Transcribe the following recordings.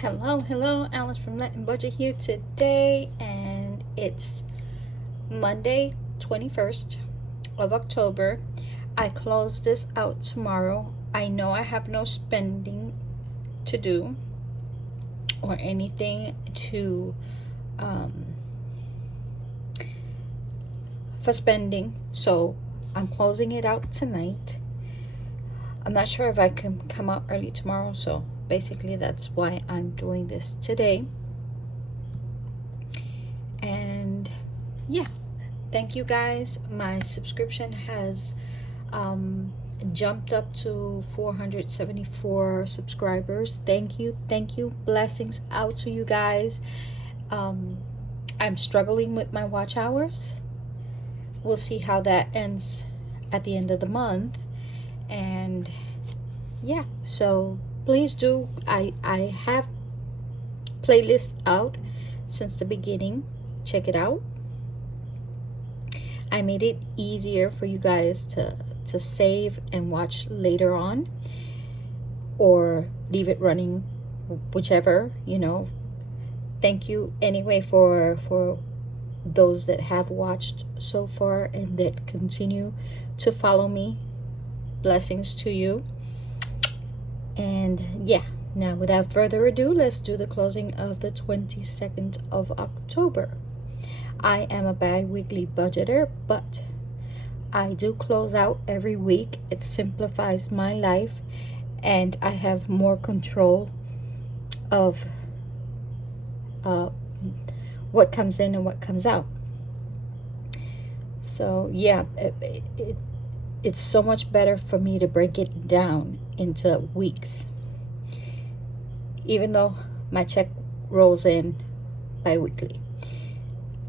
Hello, Alice from Latin Budget here today, and it's Monday, 21st of October. I close this out tomorrow. I know I have no spending to do or anything to for spending, so I'm closing it out tonight. I'm not sure if I can come out early tomorrow, so basically that's why I'm doing this today. And yeah, thank you guys. My subscription has jumped up to 474 subscribers. Thank you. Blessings out to you guys. I'm struggling with my watch hours. We'll see how that ends at the end of the month. And yeah, so please do. I have playlists out since the beginning. Check it out. I made it easier for you guys to save and watch later on, or leave it running, whichever, Thank you anyway for those that have watched so far and that continue to follow me. Blessings to you. And yeah, now without further ado, let's do the closing of the 22nd of October. I am a bi-weekly budgeter, but I do close out every week. It simplifies my life, and I have more control of what comes in and what comes out. So yeah, it's so much better for me to break it down into weeks, even though my check rolls in bi-weekly.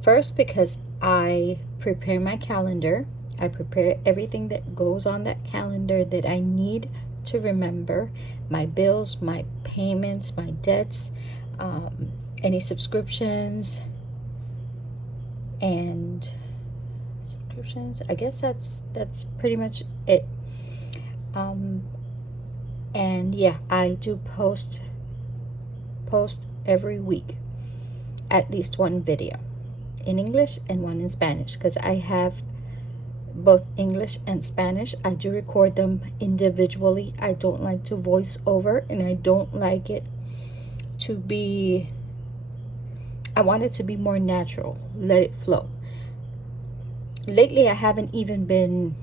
First, because I prepare my calendar. I prepare everything that goes on that calendar that I need to remember: my bills, my payments, my debts, any subscriptions, and I guess that's pretty much it. And yeah, I do post every week at least one video in English and one in Spanish, because I have both English and Spanish. I do record them individually. I don't like to voice over, and I don't like it to be, I want it to be more natural. Let it flow. Lately, I haven't even been,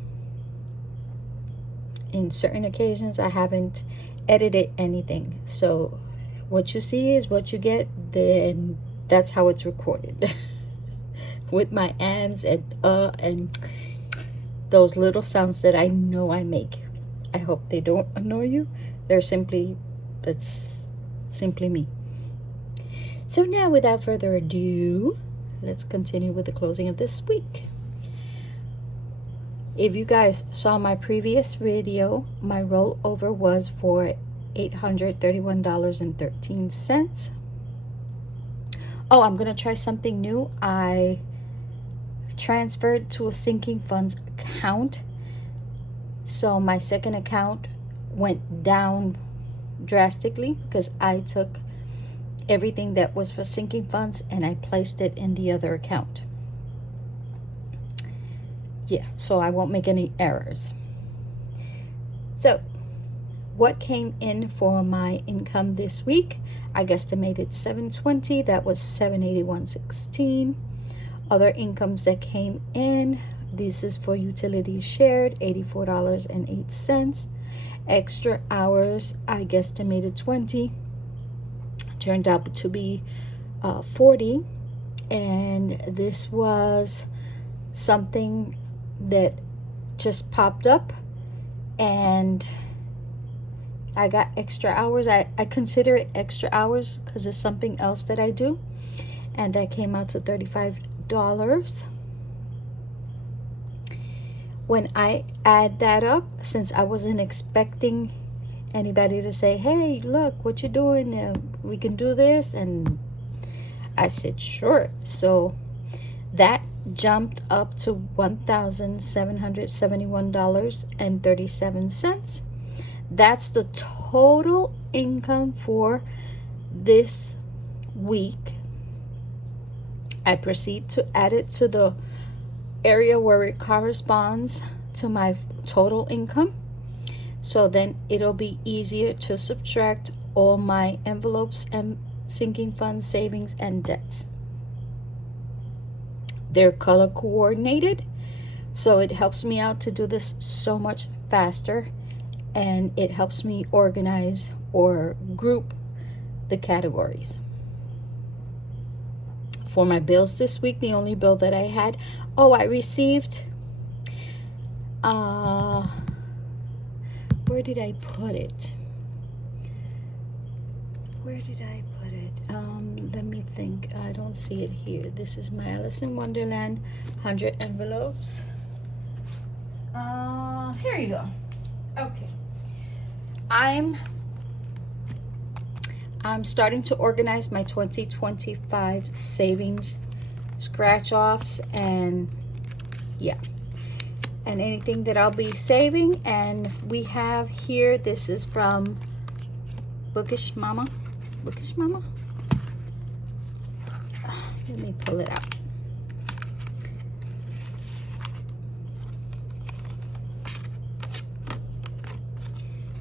in certain occasions, I haven't edited anything. So what you see is what you get. Then that's how it's recorded. With my ands and those little sounds that I know I make. I hope they don't annoy you. That's simply me. So now, without further ado, let's continue with the closing of this week. If you guys saw my previous video, my rollover was for $831.13. Oh, I'm going to try something new. I transferred to a sinking funds account. So my second account went down drastically because I took everything that was for sinking funds and I placed it in the other account. Yeah, so I won't make any errors. So what came in for my income this week? I guesstimated $720. That was $781.16. Other incomes that came in, this is for utilities shared, $84.08. Extra hours, I guesstimated 20. Turned out to be 40. And this was something that just popped up, and I got extra hours. I consider it extra hours because it's something else that I do, and that came out to $35. When I add that up, since I wasn't expecting anybody to say, hey, look what you're doing, we can do this, and I said sure. So that jumped up to $1,771.37. That's the total income for this week, I proceed to add it to the area where it corresponds to my total income. So then it'll be easier to subtract all my envelopes and sinking funds, savings, and debts. They're color coordinated, so it helps me out to do this so much faster, and it helps me organize or group the categories. For my bills this week, the only bill that I had, I received, where did I put it? Where did I put it? Let me think. I don't see it here. This is my Alice in Wonderland 100 envelopes. Here you go. Okay. I'm starting to organize my 2025 savings, scratch offs, and yeah, and anything that I'll be saving. And we have here, this is from Bookish Mama. Let me pull it out.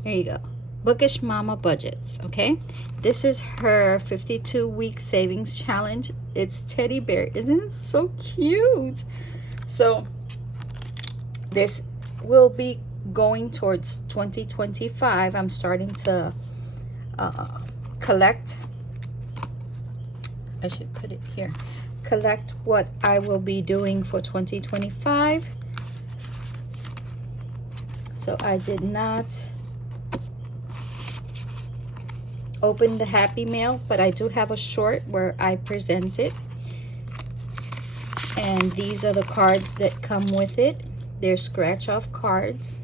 There you go. Bookish Mama Budgets. Okay, this is her 52-week savings challenge. It's teddy bear. Isn't it so cute? So this will be going towards 2025. I'm starting to collect. I should put it here. Collect what I will be doing for 2025. So I did not open the Happy Mail, but I do have a short where I present it. And these are the cards that come with it. They're scratch off cards.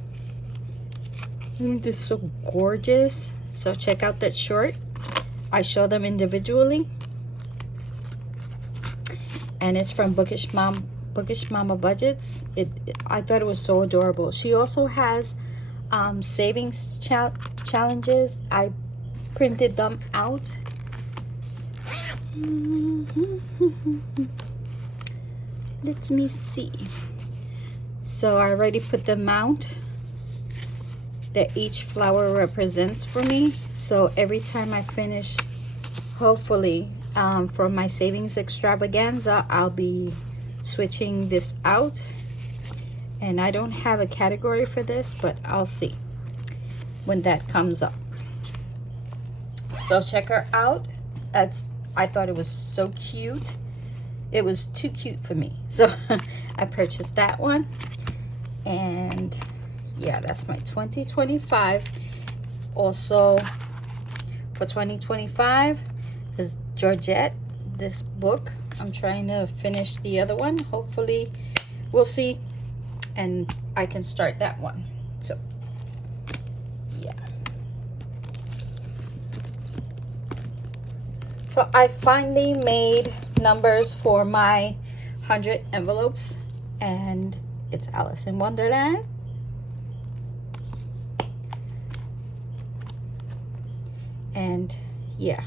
This is so gorgeous. So check out that short. I show them individually. And it's from Bookish Mama Budgets. I thought it was so adorable. She also has savings challenges. I printed them out. Let me see. So I already put them out that each flower represents for me. So every time I finish, hopefully from my savings extravaganza, I'll be switching this out. And I don't have a category for this, but I'll see when that comes up. So check her out. I thought it was so cute. It was too cute for me, so I purchased that one. And yeah, that's my 2025. Also for 2025 is Georgette, this book. I'm trying to finish the other one. Hopefully we'll see, and I can start that one. So yeah. So I finally made numbers for my 100 envelopes, and it's Alice in Wonderland. And yeah,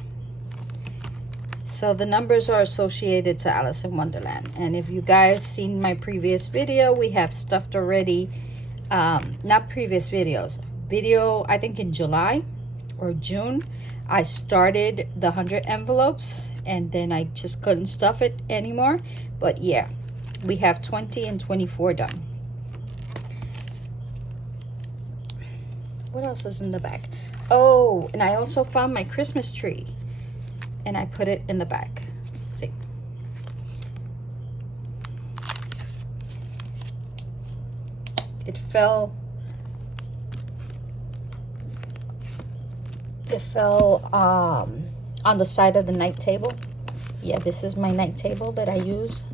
so the numbers are associated to Alice in Wonderland. And if you guys seen my previous video, we have stuffed already, not previous videos, I think in July or June, I started the 100 envelopes, and then I just couldn't stuff it anymore. But yeah, we have 20 and 24 done. What else is in the back? Oh, and I also found my Christmas tree, and I put it in the back. See, it fell on the side of the night table. Yeah, this is my night table that I use.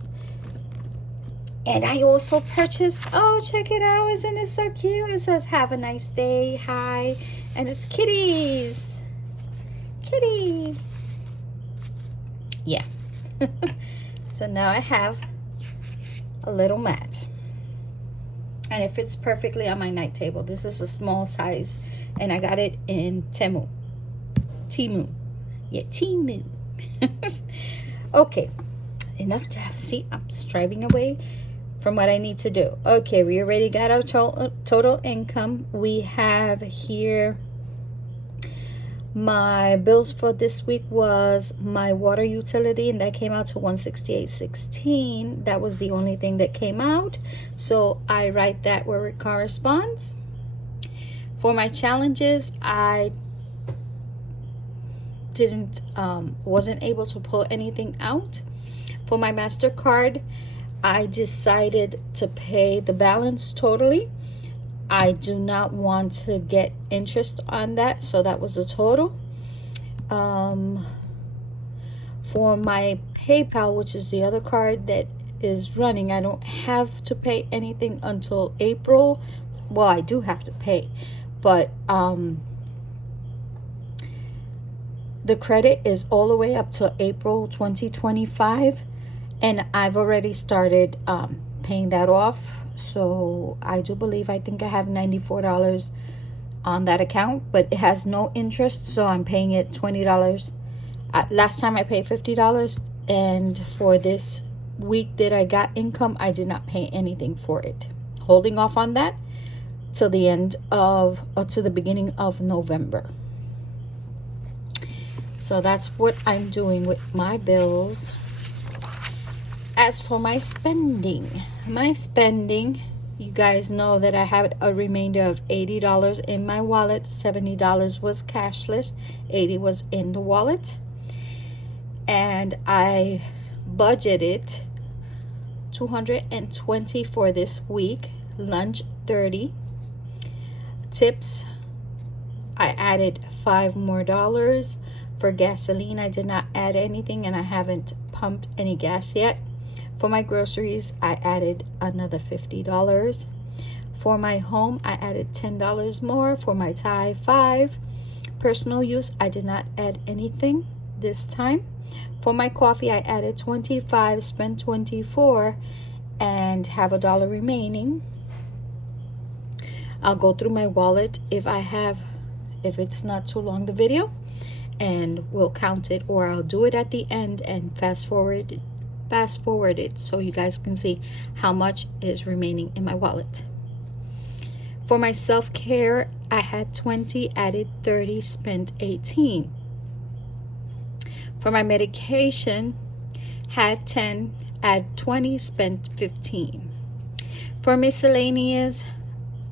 And I also purchased, oh, check it out, isn't it so cute? It says have a nice day, hi, and it's kitties. Kitty. Yeah. So now I have a little mat, and it fits perfectly on my night table. This is a small size, and I got it in Temu. Your Timu. Okay, enough to have. See, I'm striving away from what I need to do. Okay, we already got our total income. We have here my bills for this week was my water utility, and that came out to $168.16. That was the only thing that came out, so I write that where it corresponds. For my challenges, I wasn't able to pull anything out. For my MasterCard, I decided to pay the balance totally. I do not want to get interest on that, so that was the total. For my PayPal, which is the other card that is running, I don't have to pay anything until April. Well, I do have to pay, but the credit is all the way up to April 2025, and I've already started paying that off. So I do believe, I think I have $94 on that account, but it has no interest, so I'm paying it $20. Last time I paid $50, and for this week that I got income, I did not pay anything for it. Holding off on that till the end of, or to the beginning of November. So that's what I'm doing with my bills. As for my spending, you guys know that I have a remainder of $80 in my wallet. $70 was cashless, $80 was in the wallet, and I budgeted $220 for this week. Lunch $30, tips I added $5 more. For gasoline, I did not add anything, and I haven't pumped any gas yet. For my groceries, I added another $50. For my home, I added $10 more. For my tie, $5. Personal use, I did not add anything this time. For my coffee, I added $25, spent $24, and have $1 remaining. I'll go through my wallet if it's not too long, the video, and we'll count it, or I'll do it at the end and fast forward it so you guys can see how much is remaining in my wallet. For my self-care, I had 20, added 30, spent 18. For my medication, had 10, add 20, spent 15. For miscellaneous,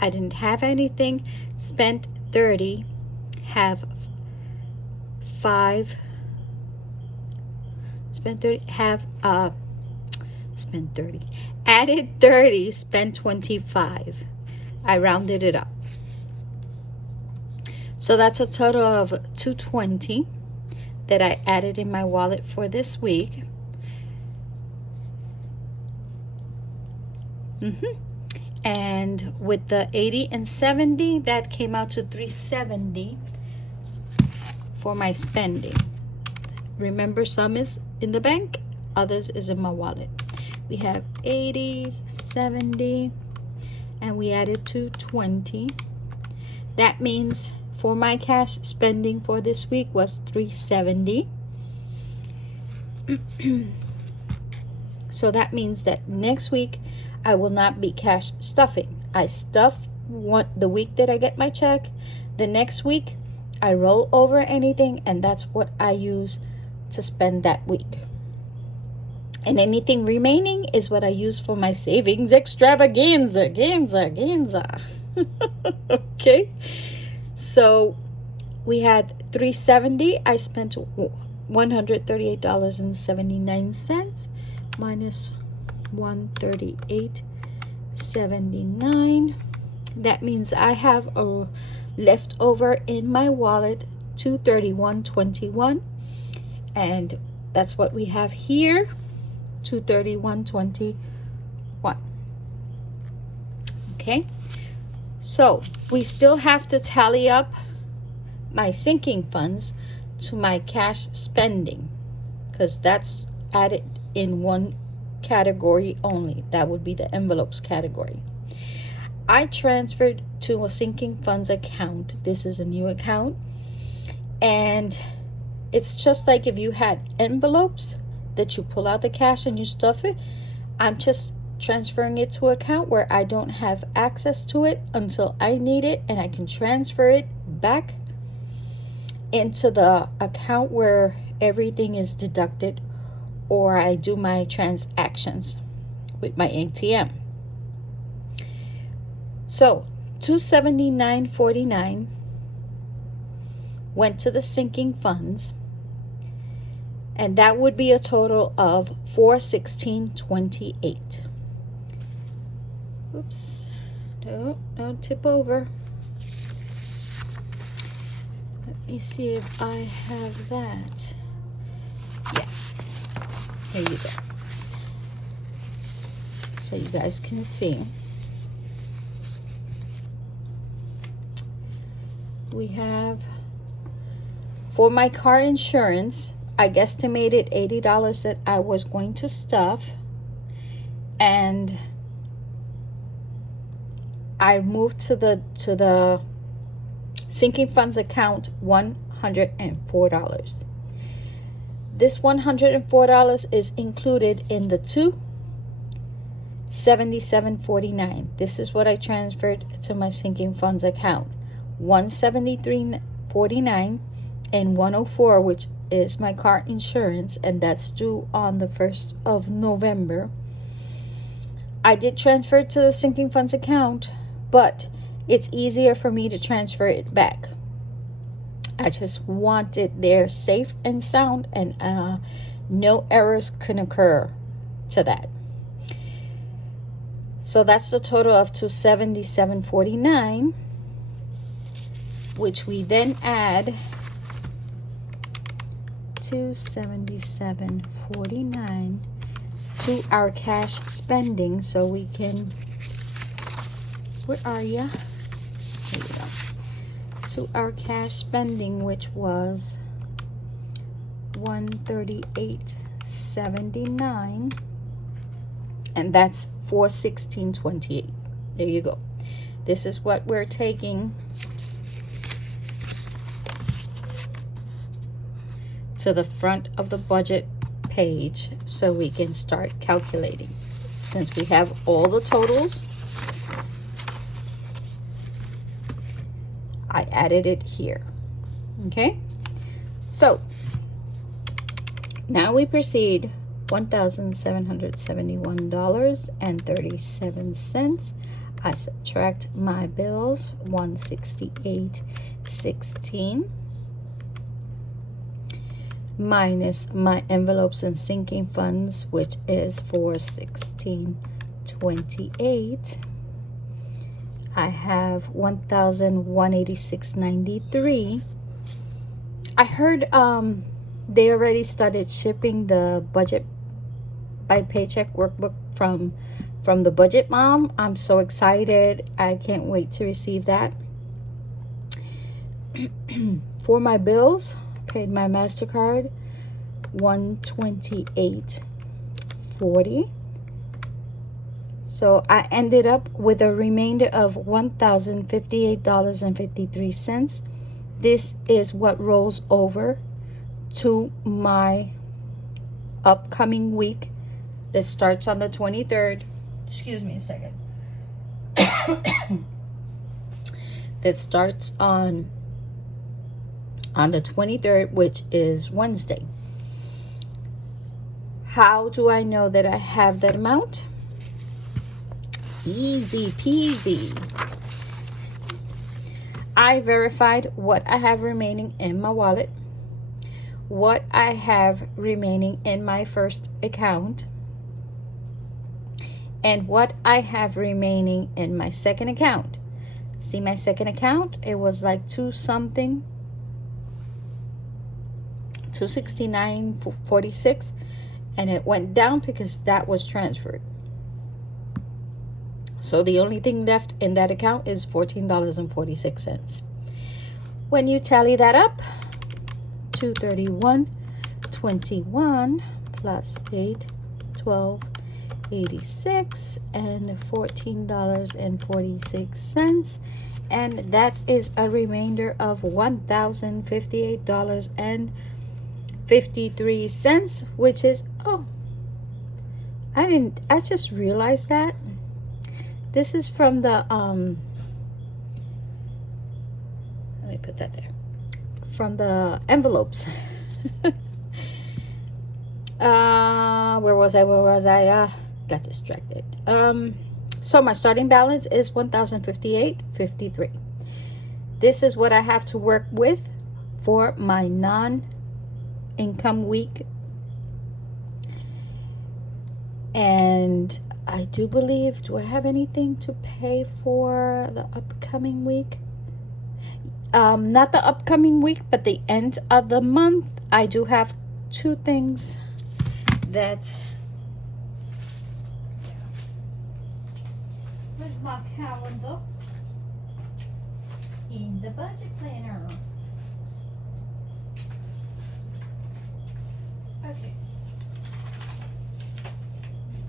I didn't have anything, spent 30, have 5, spent 30, have spent 30, added 30, spent 25. I rounded it up, so that's a total of $220 that I added in my wallet for this week. And with the 80 and 70, that came out to $370 for my spending. Remember, some is in the bank, others is in my wallet. We have 80, 70, and we added $220. That means for my cash spending for this week was $370. So that means that next week I will not be cash stuffing. I stuff the week that I get my check. The next week I roll over anything, and that's what I use to spend that week. And anything remaining is what I use for my savings extravaganza. Okay, so we had $370. I spent $138.79 minus $138.79. That means I have a leftover in my wallet $231.21, and that's what we have here, $231.21. Okay, so we still have to tally up my sinking funds to my cash spending, because that's added in one category only. That would be the envelopes category. I transferred to a sinking funds account. This is a new account, and It's just like if you had envelopes that you pull out the cash and you stuff it. I'm just transferring it to an account where I don't have access to it until I need it, and I can transfer it back into the account where everything is deducted, or I do my transactions with my ATM. So $279.49 went to the sinking funds, and that would be a total of $416.28. Oops, don't tip over. Let me see if I have that. Yeah, here you go. So you guys can see. We have, for my car insurance, I guesstimated $80 that I was going to stuff, and I moved to the sinking funds account $104. This $104 is included in the $277.49. This is what I transferred to my sinking funds account. $173.49 and $104, which is my car insurance, and that's due on the 1st of November. I did transfer it to the sinking funds account, but it's easier for me to transfer it back. I just want it there safe and sound, and no errors can occur to that. So that's the total of $277.49, which we then add $277.49 to our cash spending, so we can, where are ya? Here we go. To our cash spending, which was $138.79, and that's $416.28. There you go. This is what we're taking to the front of the budget page so we can start calculating. Since we have all the totals, I added it here. Okay, so now we proceed. $1,771.37. I subtract my bills, $168.16, minus my envelopes and sinking funds, which is $416.28. I have $1,186.93. I heard they already started shipping the budget by paycheck workbook from the Budget Mom. I'm so excited. I can't wait to receive that. For my bills, paid my MasterCard $128.40. So I ended up with a remainder of $1,058.53. This is what rolls over to my upcoming week that starts on the 23rd. Excuse me a second. That starts on the 23rd, which is Wednesday. How do I know that I have that amount? Easy peasy. I verified what I have remaining in my wallet, what I have remaining in my first account, and what I have remaining in my second account. See, my second account, it was like $269.46, and it went down because that was transferred. So the only thing left in that account is $14.46. When you tally that up, $231.21 plus 812.86 and $14.46, and that is a remainder of $1,058.53. 53 cents, which is, oh, I just realized that this is from the let me put that there, from the envelopes. Where was I? Got distracted. So my starting balance is 1,058.53. This is what I have to work with for my non-income week. And I do believe, do I have anything to pay for the upcoming week? Not the upcoming week, but the end of the month. I do have two things that... Where's my calendar? In the budget planner. Okay.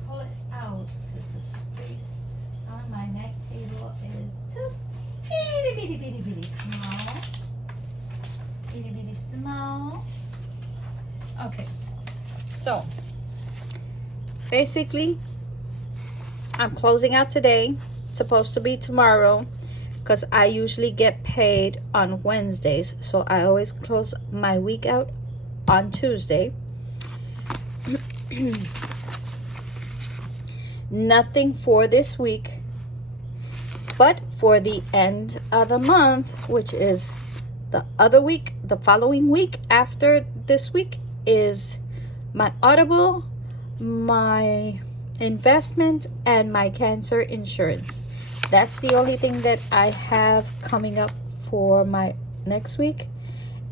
Pull it out because the space on my night table is just itty bitty small. Itty bitty small. Okay. So basically, I'm closing out today. It's supposed to be tomorrow because I usually get paid on Wednesdays. So I always close my week out on Tuesday. Nothing for this week, but for the end of the month, which is the other week, the following week after this week, is my Audible, my investment, and my cancer insurance. That's the only thing that I have coming up for my next week.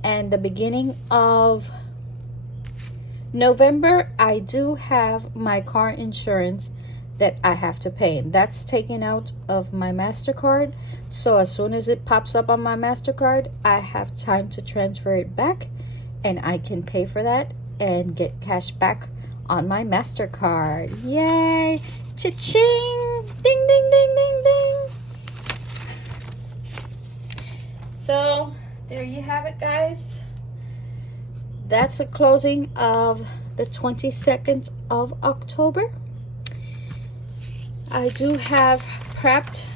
And the beginning of November, I do have my car insurance that I have to pay, and that's taken out of my MasterCard. So as soon as it pops up on my MasterCard, I have time to transfer it back, and I can pay for that and get cash back on my MasterCard. Yay! Cha-ching! Ding, ding, ding, ding, ding. So there you have it, guys. That's the closing of the 22nd of October. I do have prepped.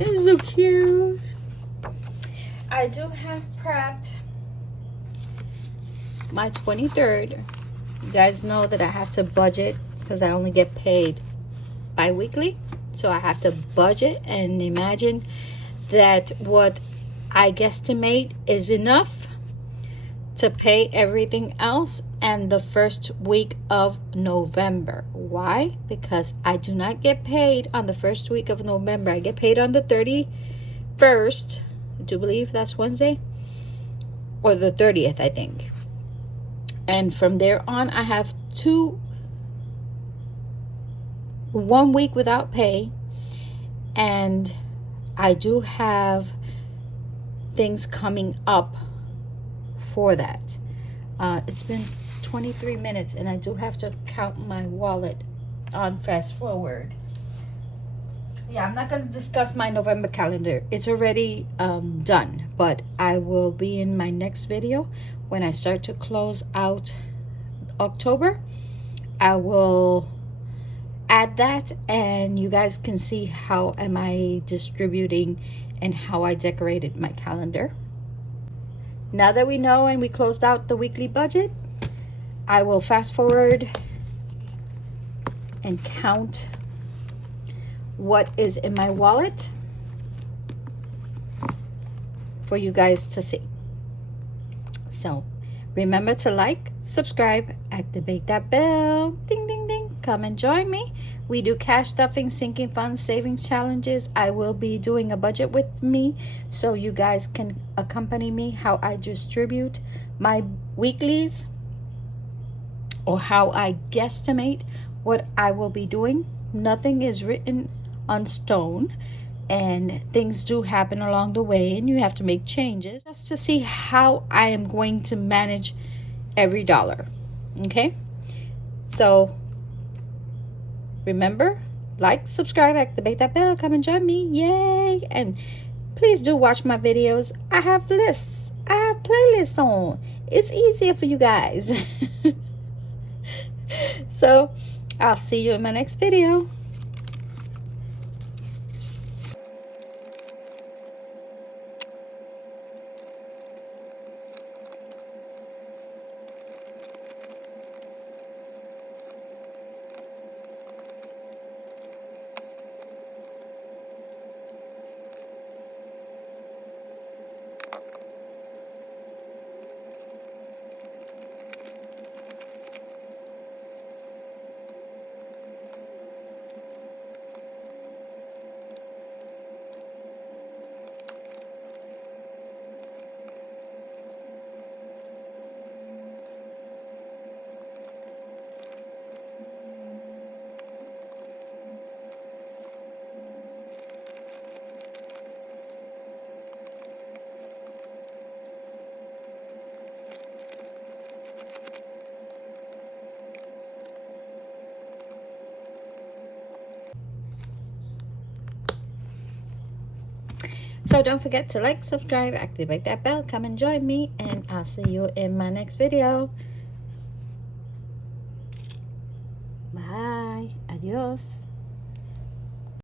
It's so cute. I do have prepped my 23rd. You guys know that I have to budget because I only get paid bi-weekly. So I have to budget and imagine that what I guesstimate is enough to pay everything else and the first week of November. Why? Because I do not get paid on the first week of November. I get paid on the 31st. I do believe that's Wednesday, or the 30th, I think. And from there on, I have 1 week without pay, and I do have things coming up for that. It's been 23 minutes and I do have to count my wallet on fast forward. Yeah, I'm not going to discuss my November calendar. It's already done, but I will be in my next video when I start to close out October. I will add that and you guys can see how am I distributing and how I decorated my calendar. Now that we know and we closed out the weekly budget, I will fast forward and count what is in my wallet for you guys to see. So remember to like, subscribe, activate that bell, ding ding ding, come and join me. We do cash stuffing, sinking funds, savings challenges. I will be doing a budget with me so you guys can accompany me how I distribute my weeklies or how I guesstimate what I will be doing. Nothing is written on stone and things do happen along the way and you have to make changes just to see how I am going to manage every dollar. Okay, so remember, like, subscribe, activate that bell, come and join me. Yay! And please do watch my videos. I have lists. I have playlists on. It's easier for you guys. So I'll see you in my next video. So don't forget to like, subscribe, activate that bell, come and join me, and I'll see you in my next video. Bye. Adios.